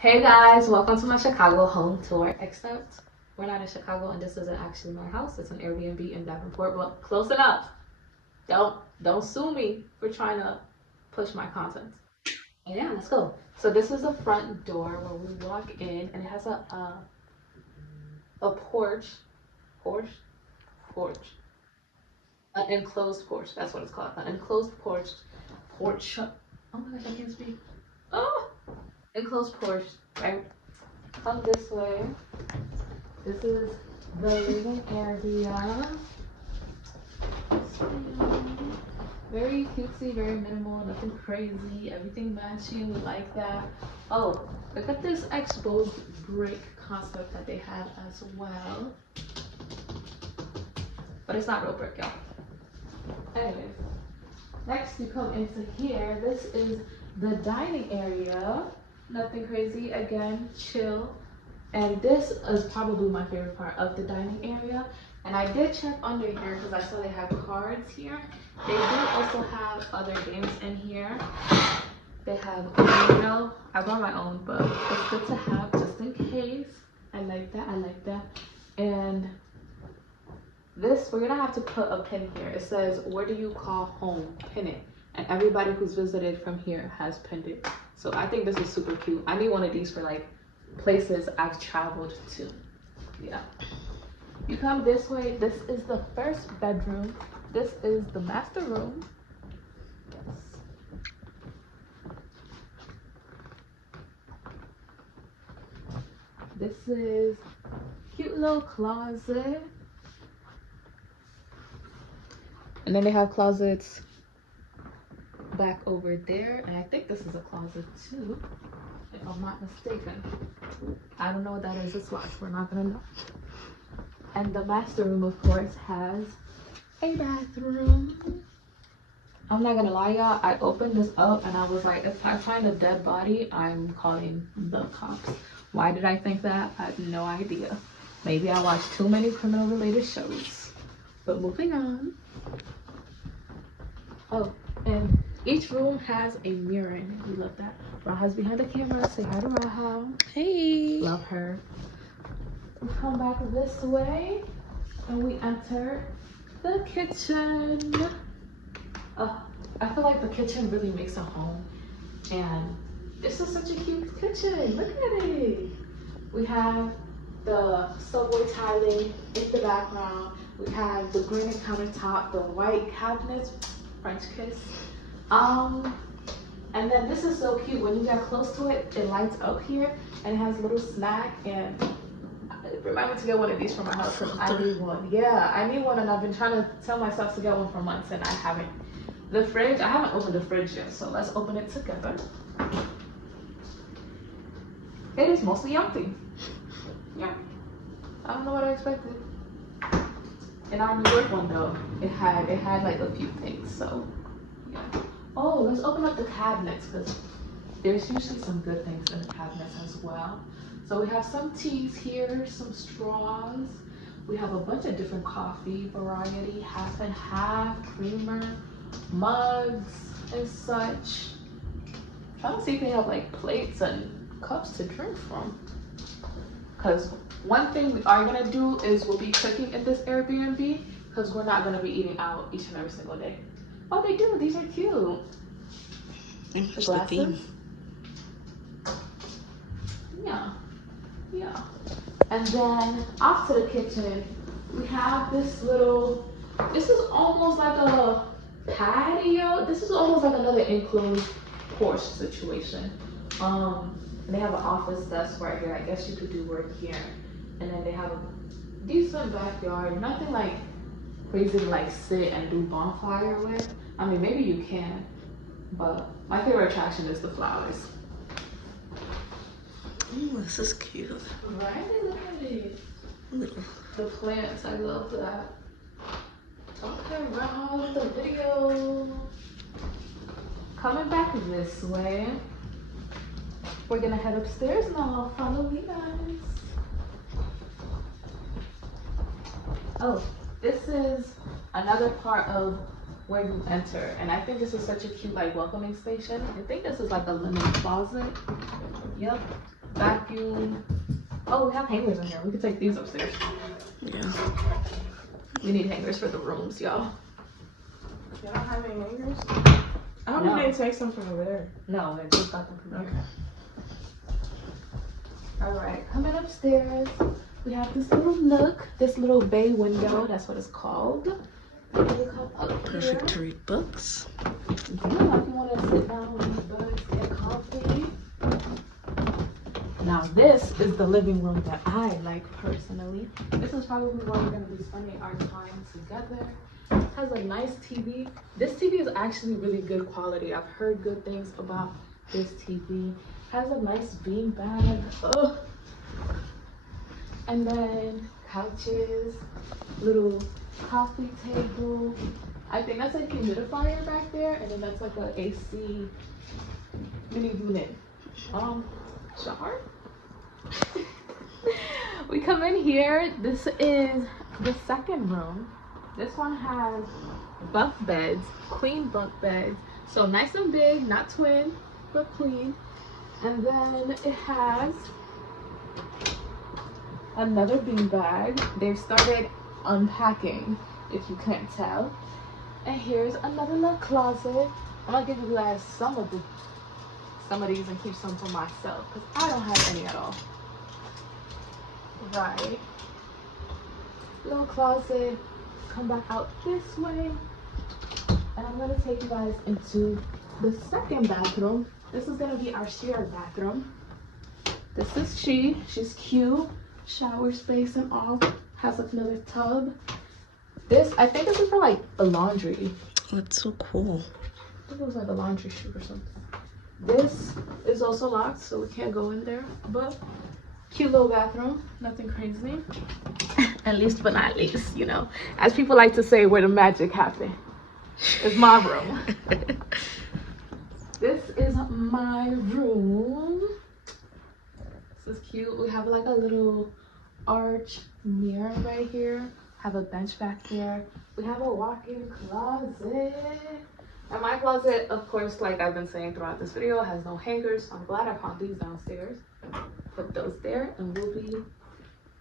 Hey guys, welcome to my Chicago home tour. Except we're not in Chicago and this isn't actually my house. It's an Airbnb in Davenport, but close enough. Don't sue me for trying to push my content. And yeah, let's go. So this is the front door where we walk in, and it has a porch, an enclosed porch. That's what it's called, an enclosed porch. Oh my gosh, I can't speak. Oh, enclosed porch. Right. Come this way. This is the living area. Very cutesy, very minimal, nothing crazy, everything matching. We like that. Oh, look at this exposed brick concept that they have as well. But it's not real brick, y'all. Anyways, next you come into here. This is the dining area. Nothing crazy, again, chill. And this is probably my favorite part of the dining area. And I did check under here because I saw they have cards here. They do also have other games in here. They have Uno. I brought my own, but it's good to have just in case. I like that. And this, we're gonna have to put a pin here. It says, where do you call home? Pin it. And everybody who's visited from here has pinned it. So I think this is super cute. I need one of these for like places I've traveled to. Yeah. You come this way. This is the first bedroom. This is the master room. Yes. This is cute little closet. And then they have closets back over there. And I think this is a closet too, if I'm not mistaken. I don't know what that is. Let's watch. We're not gonna know. And the master room, of course, has a bathroom. I'm not gonna lie, y'all. I opened this up and I was like, if I find a dead body, I'm calling the cops. Why did I think that? I have no idea. Maybe I watched too many criminal-related shows. But moving on. Oh, and each room has a mirror in it. We love that. Raha's behind the camera. Say hi to Raha. Hey. Love her. We come back this way and we enter the kitchen. I feel like the kitchen really makes a home. And this is such a cute kitchen. Look at it. We have the subway tiling in the background. We have the granite countertop, the white cabinets, French kiss. And then this is so cute. When you get close to it, it lights up here and it has a little snack. And it reminds me to get one of these for my house because I need one. Yeah, I need one, and I've been trying to tell myself to get one for months and I haven't. The fridge, I haven't opened the fridge yet, so let's open it together. It is mostly empty. Yeah, I don't know what I expected. In our New York one though, it had like a few things, so yeah. Oh, let's open up the cabinets because there's usually some good things in the cabinets as well. So we have some teas here, some straws. We have a bunch of different coffee variety, half and half, creamer, mugs and such. I'm trying to see if they have like plates and cups to drink from. Because one thing we are gonna do is we'll be cooking in this Airbnb because we're not gonna be eating out each and every single day. Oh, they do. These are cute. What's the theme? Yeah. And then off to the kitchen, we have this little, this is almost like a patio. This is almost like another enclosed porch situation. And they have an office desk right here. I guess you could do work here. And then they have a decent backyard. Nothing like crazy to like sit and do bonfire with. I mean, maybe you can, but my favorite attraction is the flowers. Ooh, this is cute. Right? Look at it. The plants, I love that. Okay, around the video. Coming back this way. We're gonna head upstairs now. Follow me, guys. Oh, this is another part of where you enter, and I think this is such a cute like welcoming station. I think this is like a linen closet. Yep. vacuum. Oh, we have hangers in here. We could take these upstairs. Yeah. We need hangers for the rooms, y'all. Y'all don't have any hangers? I hope No. you didn't take some from over there. No, I just got them from there. Okay. All right, coming upstairs, we have this little nook, this little bay window. That's what it's called. And we come up Perfect here. to read books. Yeah, if you want to sit down with these books, get comfy. Now this is the living room that I like personally. This is probably where we're going to be spending our time together. It has a nice TV. This TV is actually really good quality. I've heard good things about this TV. Has a nice bean bag. Ugh. And then couches, little coffee table. I think that's a humidifier back there, and then that's like a AC mini unit. Shower. We come in here. This is the second room. This one has bunk beds, queen bunk beds. So nice and big, not twin, but queen. And then it has another bean bag. They've started unpacking, if you can't tell. And here's another little closet. I'm gonna give you guys some of these and keep some for myself because I don't have any at all. Right. Little closet. Come back out this way. And I'm gonna take you guys into the second bathroom. This is gonna be our shared bathroom. This is she's cute. Shower space and all. Has another tub. This, I think this is for like the laundry. That's so cool. I think it was like a laundry chute or something. This is also locked, so we can't go in there. But cute little bathroom, nothing crazy. And least but not least, you know, as people like to say, where the magic happens. It's my room. This is my room. This is cute. We have like a little arch mirror right here. Have a bench back there. We have a walk-in closet. And my closet, of course, like I've been saying throughout this video, has no hangers. So I'm glad I found these downstairs. Put those there, and we'll be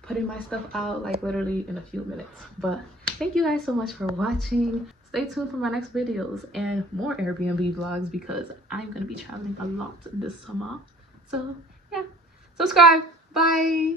putting my stuff out like literally in a few minutes. But thank you guys so much for watching. Stay tuned for my next videos and more Airbnb vlogs because I'm gonna be traveling a lot this summer. So yeah, subscribe. Bye.